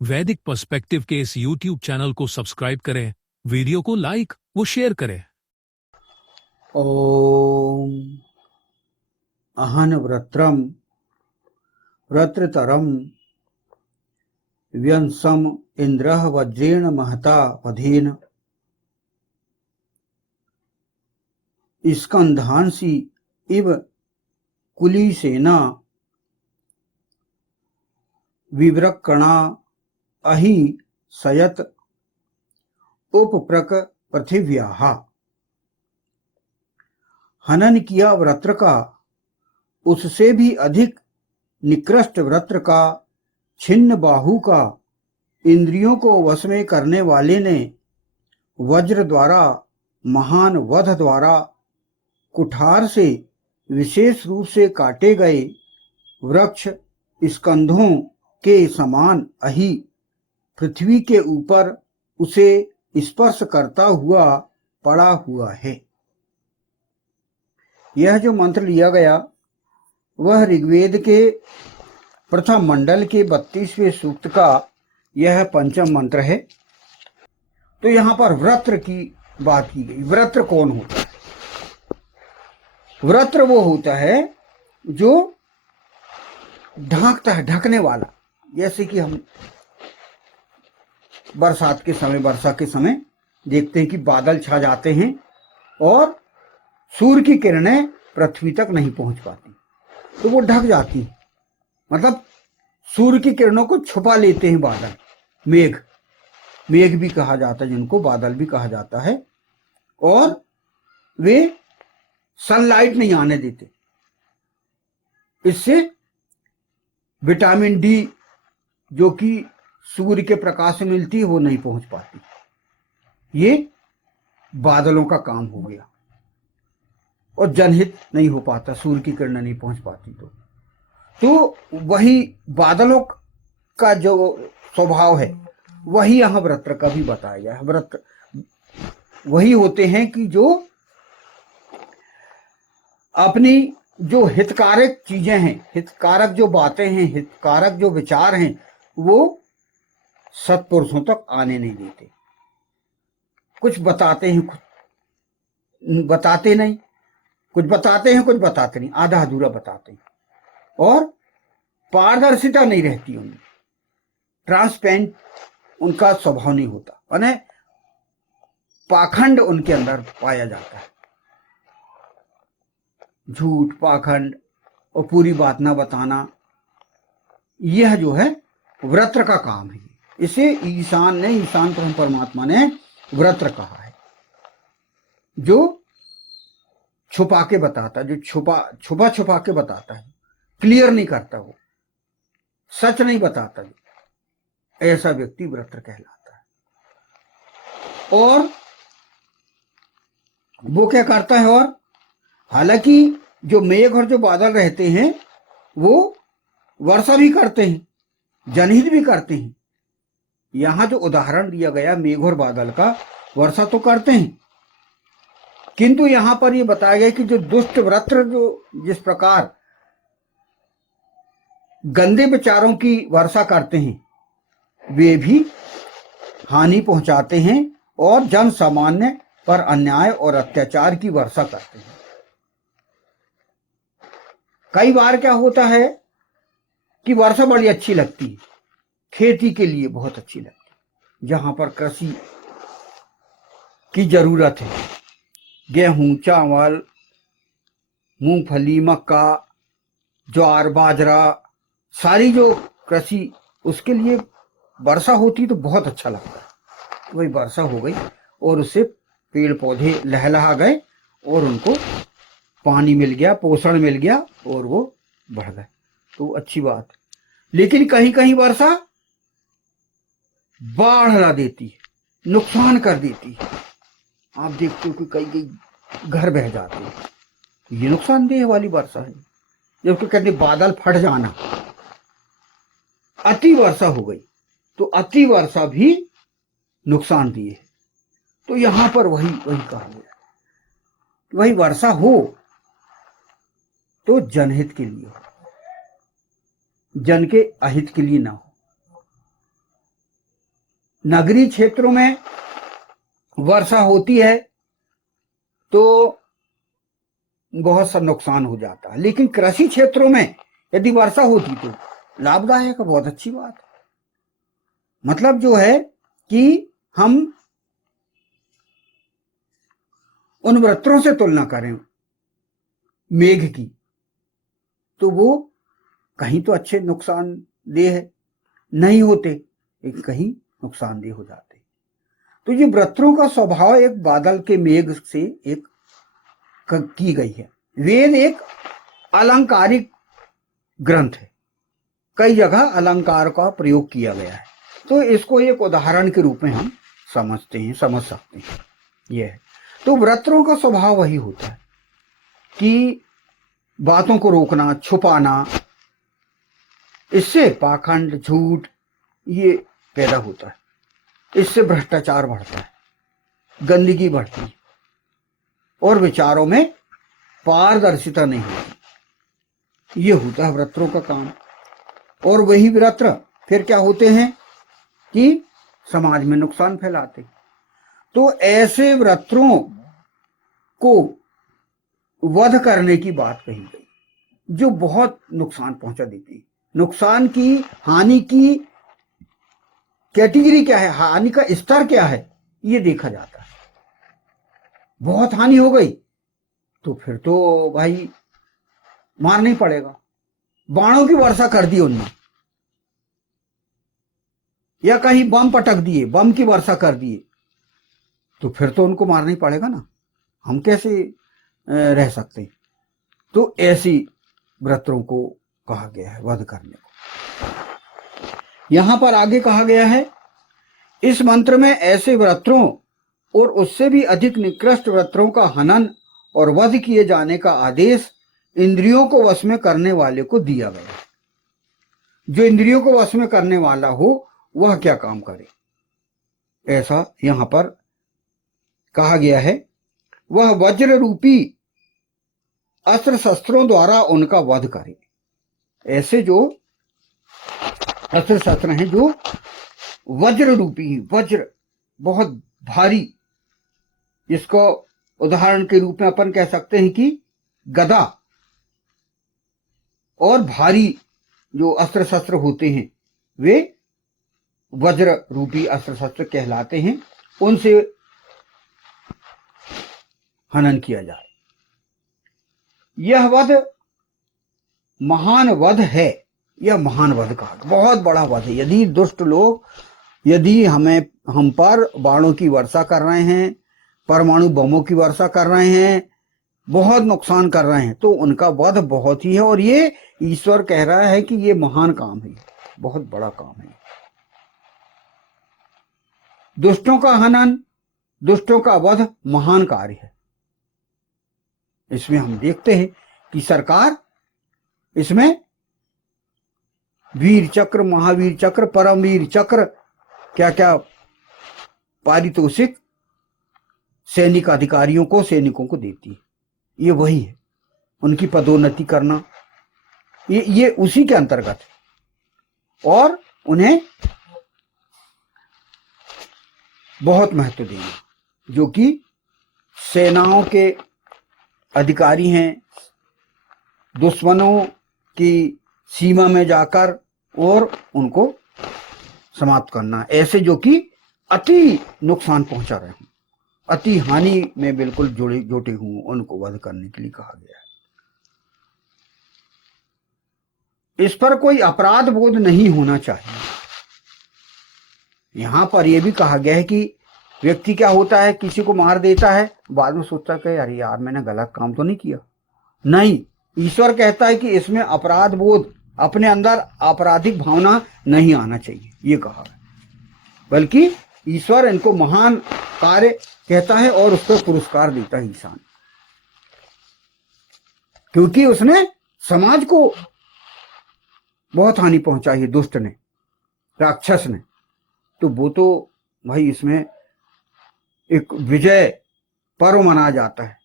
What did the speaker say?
वैदिक पर्सपेक्टिव के इस YouTube चैनल को सब्सक्राइब करें, वीडियो को लाइक व शेयर करें। ओम अहन व्रत्रम व्रत्रतरम व्यंसम इंद्रः वज्रेण महता वधेन स्कंधांसि इव कुलीसेना विव्रकणा अहि सयत उपप्रक पृथिव्याः। हनन किया व्रत्र का, उससे भी अधिक निकृष्ट व्रत्र का, छिन्न बाहु का, इंद्रियों को वश में करने वाले ने वज्र द्वारा, महान वध द्वारा, कुठार से विशेष रूप से काटे गए वृक्ष स्कंधों के समान अहि पृथ्वी के ऊपर उसे स्पर्श करता हुआ पड़ा हुआ है। यह जो मंत्र लिया गया वह ऋग्वेद के प्रथम मंडल के 32वें सूक्त का यह पंचम मंत्र है। तो यहां पर व्रत्र की बात की गई। व्रत्र कौन होता है? व्रत्र वो होता है जो ढांकता है, ढकने वाला। जैसे कि हम बरसात के समय, वर्षा के समय देखते हैं कि बादल छा जाते हैं और सूर्य की किरणें पृथ्वी तक नहीं पहुंच पाती, तो वो ढक जाती हैं। मतलब सूर्य की किरणों को छुपा लेते हैं बादल। मेघ, मेघ भी कहा जाता है जिनको, बादल भी कहा जाता है। और वे सनलाइट नहीं आने देते, इससे विटामिन डी जो कि सूर्य के प्रकाश से मिलती है वो नहीं पहुंच पाती। ये बादलों का काम हो गया। और जनहित नहीं हो पाता, सूर्य की किरणें नहीं पहुंच पाती। तो वही बादलों का जो स्वभाव है वही यहां व्रत्र का भी बताया गया है। व्रत्र वही होते हैं कि जो अपनी जो हितकारक चीजें हैं, हितकारक जो बातें हैं, हितकारक जो विचार हैं, वो सत्पुरुषों तक आने नहीं देते। कुछ बताते हैं, कुछ बताते नहीं, कुछ बताते हैं, कुछ बताते नहीं, आधा अधूरा बताते हैं। और पारदर्शिता नहीं रहती उनमें, ट्रांसपेरेंट उनका स्वभाव नहीं होता, माने पाखंड उनके अंदर पाया जाता है। झूठ, पाखंड और पूरी बात ना बताना, यह जो है व्रत्र का काम है। इसे ईशान परमात्मा ने व्रत्र कहा है। जो छुपा के बताता, जो छुपा के बताता है, क्लियर नहीं करता, वो सच नहीं बताता, ऐसा व्यक्ति व्रत्र कहलाता है। और वो क्या करता है? और हालांकि जो मेघ और जो बादल रहते हैं वो वर्षा भी करते हैं, जनहित भी करते हैं। यहां जो उदाहरण दिया गया मेघ और बादल का, वर्षा तो करते हैं, किंतु यहां पर यह बताया गया कि जो दुष्ट व्रत्र जो जिस प्रकार गंदे विचारों की वर्षा करते हैं, वे भी हानि पहुंचाते हैं और जन सामान्य पर अन्याय और अत्याचार की वर्षा करते हैं। कई बार क्या होता है कि वर्षा बड़ी अच्छी लगती है, खेती के लिए बहुत अच्छी लगती है, जहां पर कृषि की जरूरत है, गेहूं, चावल, मूंगफली, मक्का, ज्वार, बाजरा, सारी जो कृषि, उसके लिए वर्षा होती तो बहुत अच्छा लगता है। वही वर्षा हो गई और उससे पेड़ पौधे लहलहा गए और उनको पानी मिल गया, पोषण मिल गया और वो बढ़ गए, तो अच्छी बात। लेकिन कहीं कहीं वर्षा बाढ़ ला देती है, नुकसान कर देती है। आप देखते हो कि कई कई घर बह जाते हैं, ये नुकसानदेह वाली वर्षा है। जबकि कहते बादल फट जाना, अति वर्षा हो गई तो अति वर्षा भी नुकसानदेह है। तो यहां पर वही कहा गया, वही वर्षा हो तो जनहित के लिए हो, जन के अहित के लिए ना हो। नगरीय क्षेत्रों में वर्षा होती है तो बहुत सा नुकसान हो जाता है, लेकिन कृषि क्षेत्रों में यदि वर्षा होती तो लाभदायक है, बहुत अच्छी बात है। मतलब जो है कि हम उन वृत्तों से तुलना करें मेघ की तो वो कहीं तो अच्छे नुकसानदेह नहीं होते, लेकिन कहीं नुकसानदेह हो जाते। तो ये वृत्तों का स्वभाव एक बादल के मेघ से एक की गई है। वेद एक अलंकारिक ग्रंथ है, कई जगह अलंकार का प्रयोग किया गया है, तो इसको एक उदाहरण के रूप में हम समझ सकते हैं। यह है तो वृत्तों का स्वभाव वही होता है कि बातों को रोकना, छुपाना, इससे पाखंड, झूठ ये पैदा होता है, इससे भ्रष्टाचार बढ़ता है, गंदगी बढ़ती है और विचारों में पारदर्शिता नहीं होती। ये होता है वृत्तों का काम। और वही वृत्र फिर क्या होते हैं कि समाज में नुकसान फैलाते। तो ऐसे वृत्रों को वध करने की बात कही गई जो बहुत नुकसान पहुंचा देते हैं। नुकसान की, हानि की कैटेगरी क्या है, हानि का स्तर क्या है, ये देखा जाता है। बहुत हानि हो गई तो फिर तो भाई मारना ही पड़ेगा। बाणों की वर्षा कर दी उनने, या कहीं बम पटक दिए, बम की वर्षा कर दिए, तो फिर तो उनको मारना ही पड़ेगा ना, हम कैसे रह सकते। तो ऐसी वृत्रों को कहा गया है वध करने को। यहां पर आगे कहा गया है इस मंत्र में ऐसे वृत्रों और उससे भी अधिक निकृष्ट वृत्रों का हनन और वध किए जाने का आदेश इंद्रियों को वश में करने वाले को दिया गया है। जो इंद्रियों को वश में करने वाला हो वह क्या काम करे, ऐसा यहां पर कहा गया है। वह वज्र रूपी अस्त्र शस्त्रों द्वारा उनका वध करे। ऐसे जो अस्त्र शस्त्र हैं जो वज्र रूपी, वज्र बहुत भारी, इसको उदाहरण के रूप में अपन कह सकते हैं कि गदा और भारी जो अस्त्र शस्त्र होते हैं वे वज्र रूपी अस्त्र शस्त्र कहलाते हैं, उनसे हनन किया जाए। यह वध महान वध है, यह महान वध कहा, बहुत बड़ा वध है। यदि दुष्ट लोग यदि हम पर बाणों की वर्षा कर रहे हैं, परमाणु बमों की वर्षा कर रहे हैं, बहुत नुकसान कर रहे हैं, तो उनका वध बहुत ही है। और ये ईश्वर कह रहा है कि ये महान काम है, बहुत बड़ा काम है। दुष्टों का हनन, दुष्टों का वध महान कार्य है। इसमें हम देखते हैं कि सरकार इसमें वीर चक्र, महावीर चक्र, परमवीर चक्र, क्या क्या पारितोषिक सैनिक अधिकारियों को, सैनिकों को देती है। ये वही है, उनकी पदोन्नति करना, ये उसी के अंतर्गत है। और उन्हें बहुत महत्व देना, जो कि सेनाओं के अधिकारी हैं, दुश्मनों की सीमा में जाकर और उनको समाप्त करना। ऐसे जो कि अति नुकसान पहुंचा रहे हैं, अति हानि में बिल्कुल जुटे हुए, उनको वध करने के लिए कहा गया है। इस पर कोई अपराध बोध नहीं होना चाहिए। यहां पर यह भी कहा गया है कि व्यक्ति क्या होता है, किसी को मार देता है, बाद में सोचता है अरे यार मैंने गलत काम तो नहीं किया। नहीं, ईश्वर कहता है कि इसमें अपराध बोध, अपने अंदर आपराधिक भावना नहीं आना चाहिए, ये कहा है। बल्कि ईश्वर इनको महान कार्य कहता है और उस पर पुरस्कार देता है इंसान, क्योंकि उसने समाज को बहुत हानि पहुंचाई है, दुष्ट ने, राक्षस ने। तो वो तो भाई इसमें एक विजय पर्व मनाया जाता है,